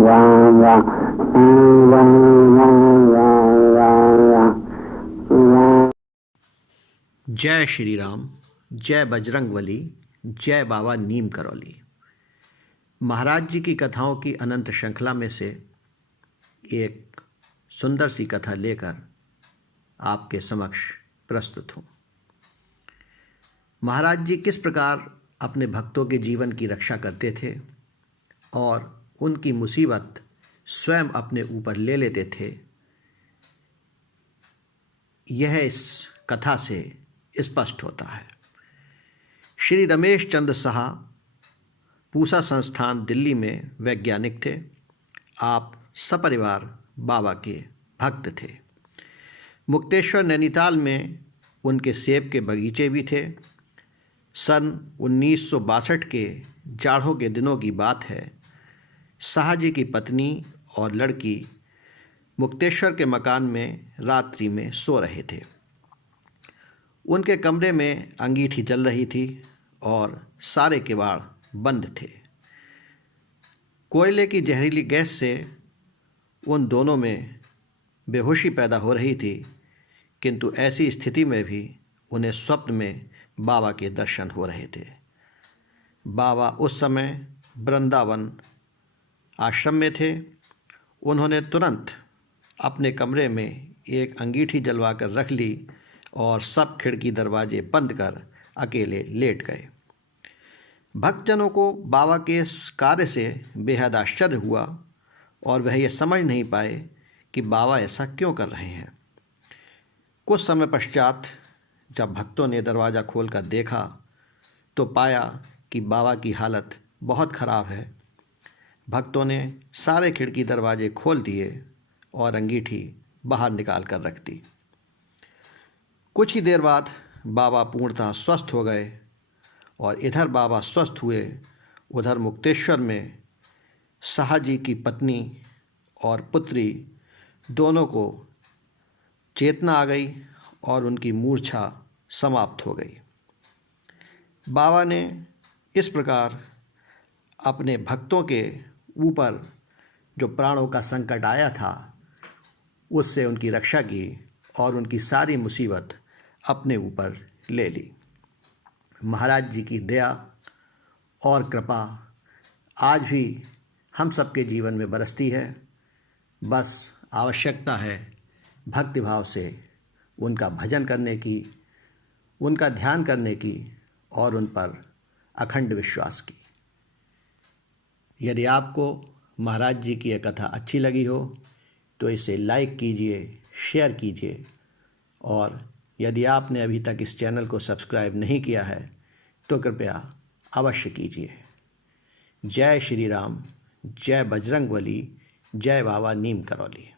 जय श्री राम, जय बजरंगबली, जय बाबा नीम करौली। महाराज जी की कथाओं की अनंत श्रृंखला में से एक सुंदर सी कथा लेकर आपके समक्ष प्रस्तुत हूँ। महाराज जी किस प्रकार अपने भक्तों के जीवन की रक्षा करते थे और उनकी मुसीबत स्वयं अपने ऊपर ले लेते थे, यह इस कथा से स्पष्ट होता है। श्री रमेश चंद्र साहा पूसा संस्थान दिल्ली में वैज्ञानिक थे। आप सपरिवार बाबा के भक्त थे। मुक्तेश्वर नैनीताल में उनके सेब के बगीचे भी थे। सन 1962 के जाड़ों के दिनों की बात है। साहा जी की पत्नी और लड़की मुक्तेश्वर के मकान में रात्रि में सो रहे थे। उनके कमरे में अंगीठी जल रही थी और सारे किवाड़ बंद थे। कोयले की जहरीली गैस से उन दोनों में बेहोशी पैदा हो रही थी, किंतु ऐसी स्थिति में भी उन्हें स्वप्न में बाबा के दर्शन हो रहे थे। बाबा उस समय वृंदावन आश्रम में थे। उन्होंने तुरंत अपने कमरे में एक अंगीठी जलवा कर रख ली और सब खिड़की दरवाजे बंद कर अकेले लेट गए। भक्तजनों को बाबा के इस कार्य से बेहद आश्चर्य हुआ और वह यह समझ नहीं पाए कि बाबा ऐसा क्यों कर रहे हैं। कुछ समय पश्चात जब भक्तों ने दरवाज़ा खोलकर देखा तो पाया कि बाबा की हालत बहुत ख़राब है। भक्तों ने सारे खिड़की दरवाजे खोल दिए और अंगीठी बाहर निकाल कर रख दी। कुछ ही देर बाद बाबा पूर्णतः स्वस्थ हो गए और इधर बाबा स्वस्थ हुए, उधर मुक्तेश्वर में साहा जी की पत्नी और पुत्री दोनों को चेतना आ गई और उनकी मूर्छा समाप्त हो गई। बाबा ने इस प्रकार अपने भक्तों के ऊपर जो प्राणों का संकट आया था उससे उनकी रक्षा की और उनकी सारी मुसीबत अपने ऊपर ले ली। महाराज जी की दया और कृपा आज भी हम सबके जीवन में बरसती है। बस आवश्यकता है भक्तिभाव से उनका भजन करने की, उनका ध्यान करने की और उन पर अखंड विश्वास की। यदि आपको महाराज जी की यह कथा अच्छी लगी हो तो इसे लाइक कीजिए, शेयर कीजिए और यदि आपने अभी तक इस चैनल को सब्सक्राइब नहीं किया है तो कृपया अवश्य कीजिए। जय श्री राम, जय बजरंगबली, जय बाबा नीम करौली।